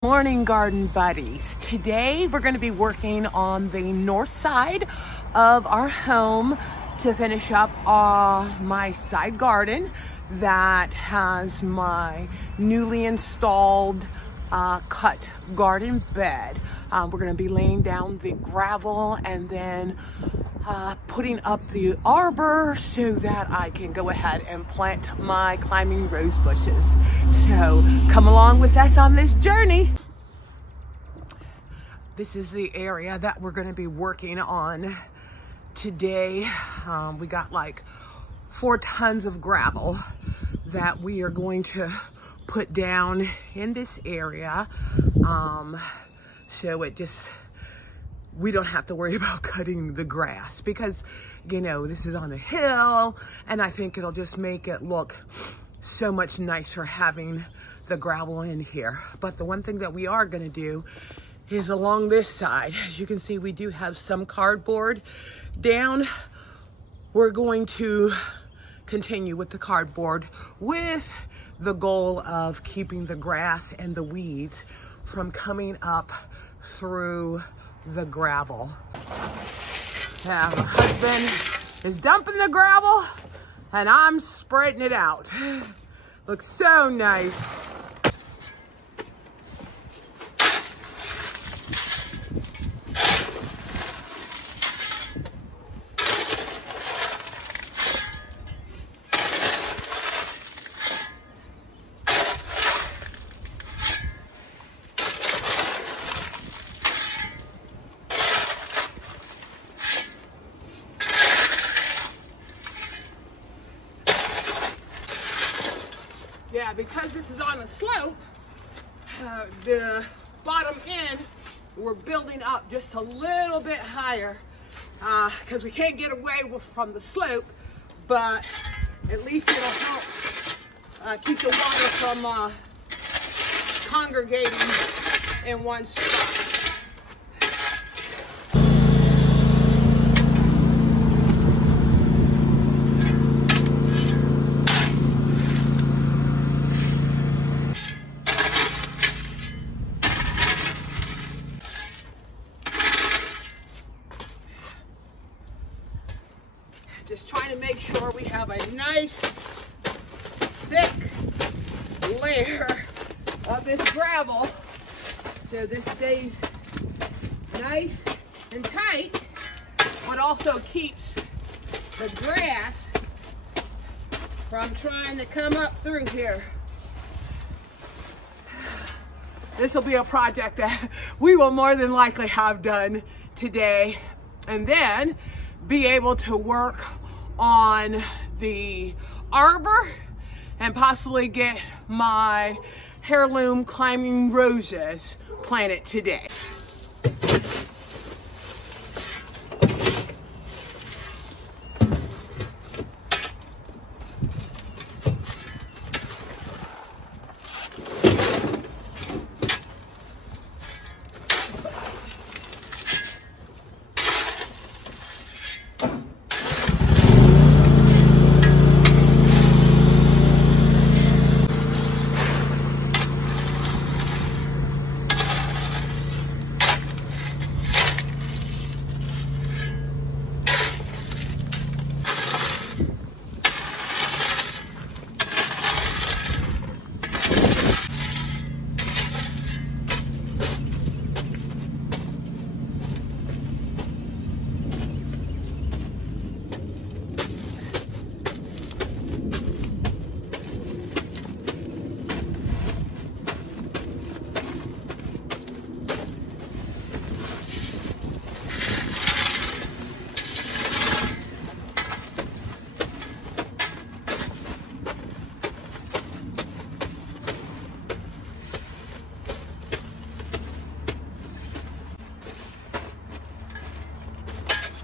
Morning, garden buddies. Today we're going to be working on the north side of our home to finish up my side garden that has my newly installed cut garden bed. We're going to be laying down the gravel and then putting up the arbor so that I can go ahead and plant my climbing rose bushes. So come along with us on this journey. This is the area that we're going to be working on today. We got like 4 tons of gravel that we are going to put down in this area. So we don't have to worry about cutting the grass because, you know, this is on a hill and I think it'll just make it look so much nicer having the gravel in here. But the one thing that we are going to do is along this side. As you can see, we do have some cardboard down. We're going to continue with the cardboard with the goal of keeping the grass and the weeds from coming up through the gravel. Yeah, my husband is dumping the gravel and I'm spreading it out. Looks so nice. Yeah, because this is on a slope, the bottom end, we're building up just a little bit higher because we can't get away from the slope, but at least it'll help keep the water from congregating in one spot. Just trying to make sure we have a nice, thick layer of this gravel so this stays nice and tight, but also keeps the grass from trying to come up through here. This will be a project that we will more than likely have done today, and then be able to work on the arbor and possibly get my heirloom climbing roses planted today.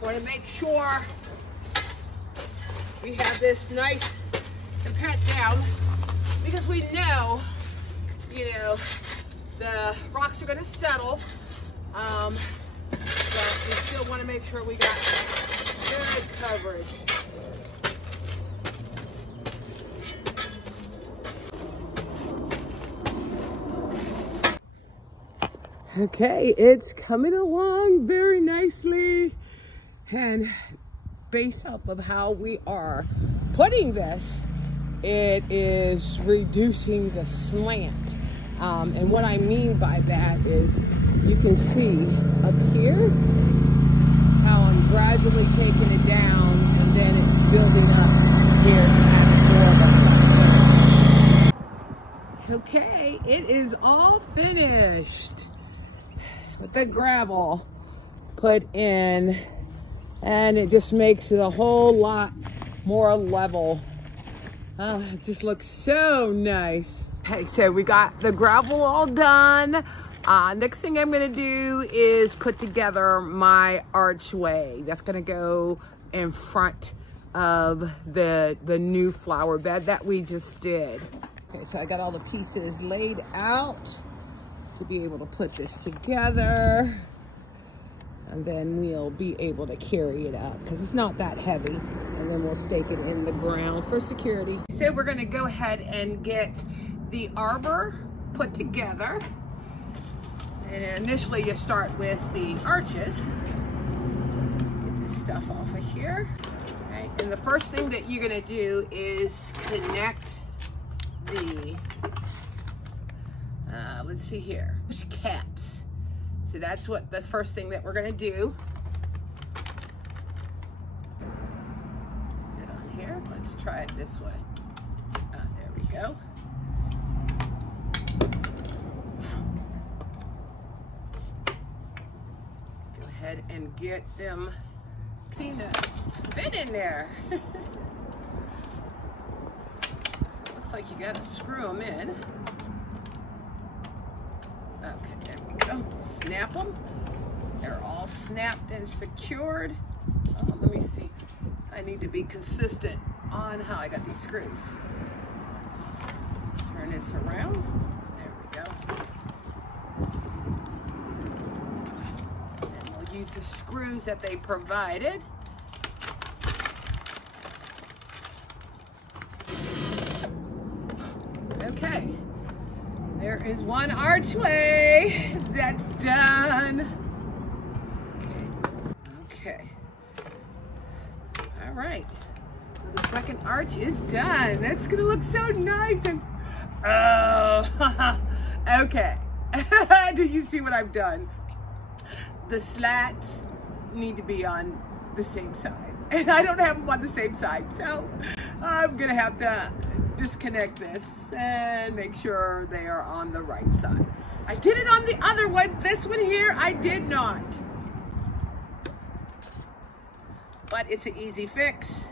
Want to make sure we have this nice and pat down because we know, you know, the rocks are going to settle, but we still want to make sure we got good coverage. Okay, it's coming along very nicely. And based off of how we are putting this, it is reducing the slant. And what I mean by that is you can see up here how I'm gradually taking it down and then it's building up here to have more of a. Okay, it is all finished with the gravel put in, and it just makes it a whole lot more level. It just looks so nice. Okay, so we got the gravel all done. Next thing I'm gonna do is put together my archway. That's gonna go in front of the new flower bed that we just did. Okay, so I got all the pieces laid out to be able to put this together. And then we'll be able to carry it up because it's not that heavy. And then we'll stake it in the ground for security. So we're gonna go ahead and get the arbor put together. And initially you start with the arches. Get this stuff off of here. Okay. And the first thing that you're gonna do is connect the, let's see here, caps. So that's what the first thing that we're gonna do. Get on here, let's try it this way. There we go. Go ahead and get them, seem to fit in there. So it looks like you gotta screw them in. Okay, there we go. Snap them. They're all snapped and secured. Let me see. I need to be consistent on how I got these screws. Turn this around. There we go. And we'll use the screws that they provided. Okay. There is one archway that's done. Okay. All right. So the second arch is done. That's gonna look so nice and okay. Do you see what I've done? The slats need to be on the same side, and I don't have them on the same side, so I'm gonna have to disconnect this and make sure they are on the right side. I did it on the other one. This one here, I did not. But it's an easy fix.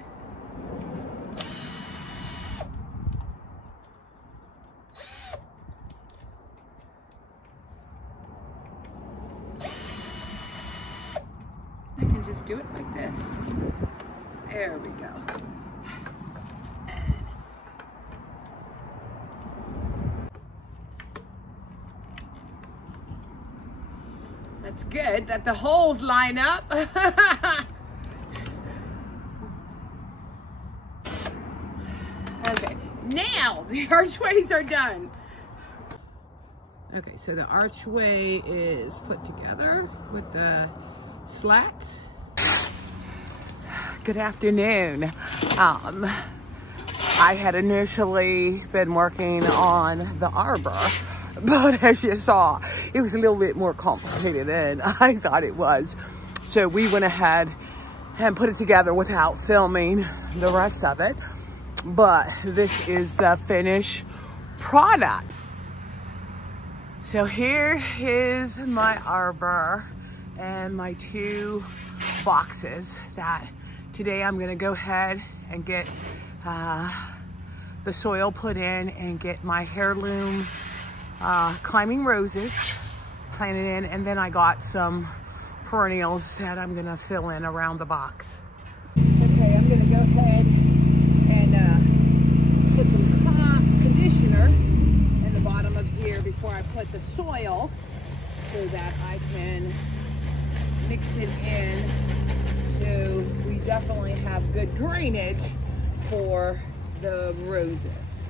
I can just do it like this. There we go. It's good that the holes line up. Okay, now the archways are done. Okay, so the archway is put together with the slats. Good afternoon. I had initially been working on the arbor, but as you saw, it was a little bit more complicated than I thought it was. So we went ahead and put it together without filming the rest of it. But this is the finished product. So here is my arbor and my 2 boxes that today I'm gonna go ahead and get the soil put in and get my heirloom climbing roses planted in, and then I got some perennials that I'm gonna fill in around the box. Okay, I'm gonna go ahead and put some conditioner in the bottom of here before I put the soil so that I can mix it in so we definitely have good drainage for the roses.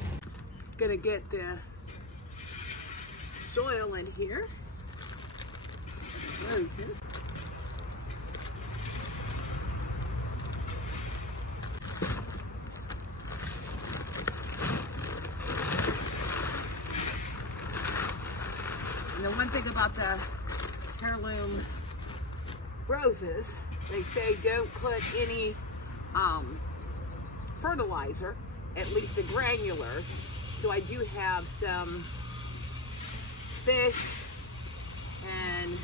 Gonna get the soil in here. roses. And the one thing about the heirloom roses, they say don't put any fertilizer, at least the granulars. So I do have some fish and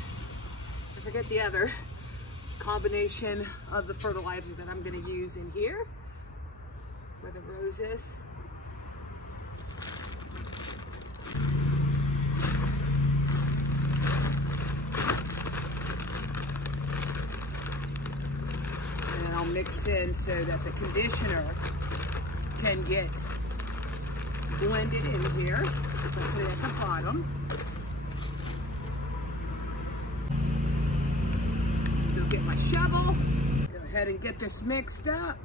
I forget the other combination of the fertilizer that I'm going to use in here for the roses. And then I'll mix in so that the conditioner can get blended in here. So I'll put it at the bottom. Go get my shovel. Go ahead and get this mixed up.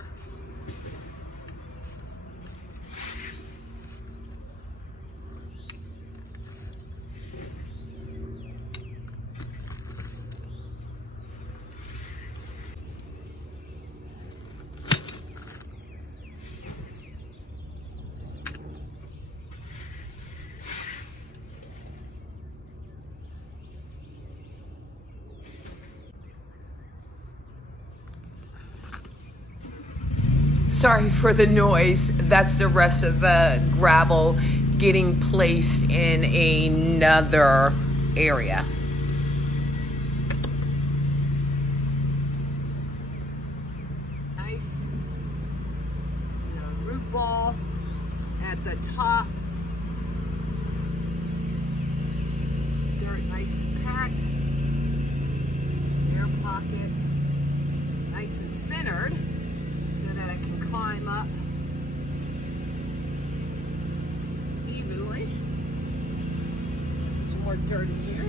Sorry for the noise. That's the rest of the gravel getting placed in another area. Nice. Root ball at the top. Dirt nice and packed. Air pockets. Nice and centered. That I can climb up evenly. Some more dirt in here.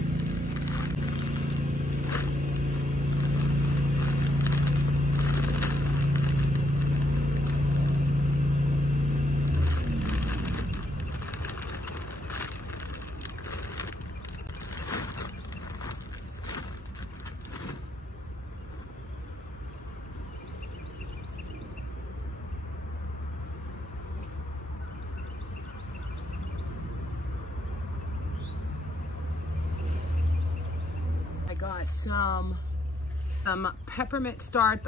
I got some peppermint star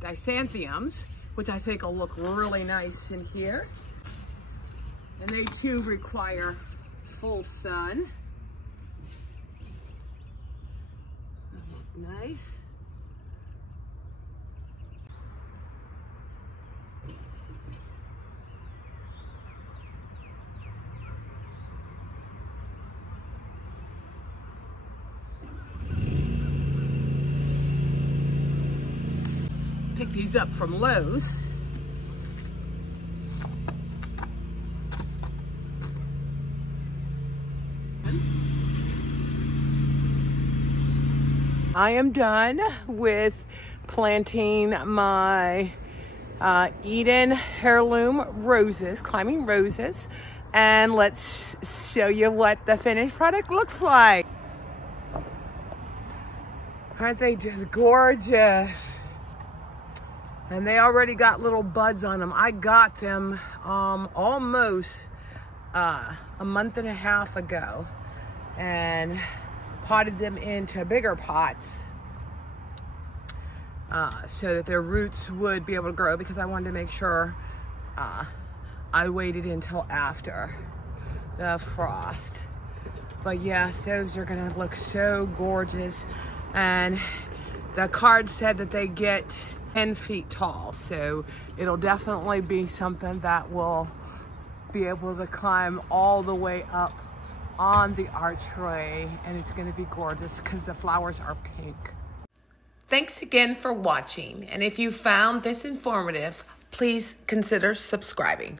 dysanthemums, which I think will look really nice in here. And they too require full sun. Nice. Pick these up from Lowe's. I am done with planting my Eden heirloom roses, climbing roses, and let's show you what the finished product looks like. Aren't they just gorgeous? And they already got little buds on them. I got them almost a month and a half ago and potted them into bigger pots so that their roots would be able to grow, because I wanted to make sure I waited until after the frost. But yes, those are gonna look so gorgeous. And the card said that they get 10 feet tall, so it'll definitely be something that will be able to climb all the way up on the archway, and it's going to be gorgeous because the flowers are pink. Thanks again for watching, and if you found this informative, please consider subscribing.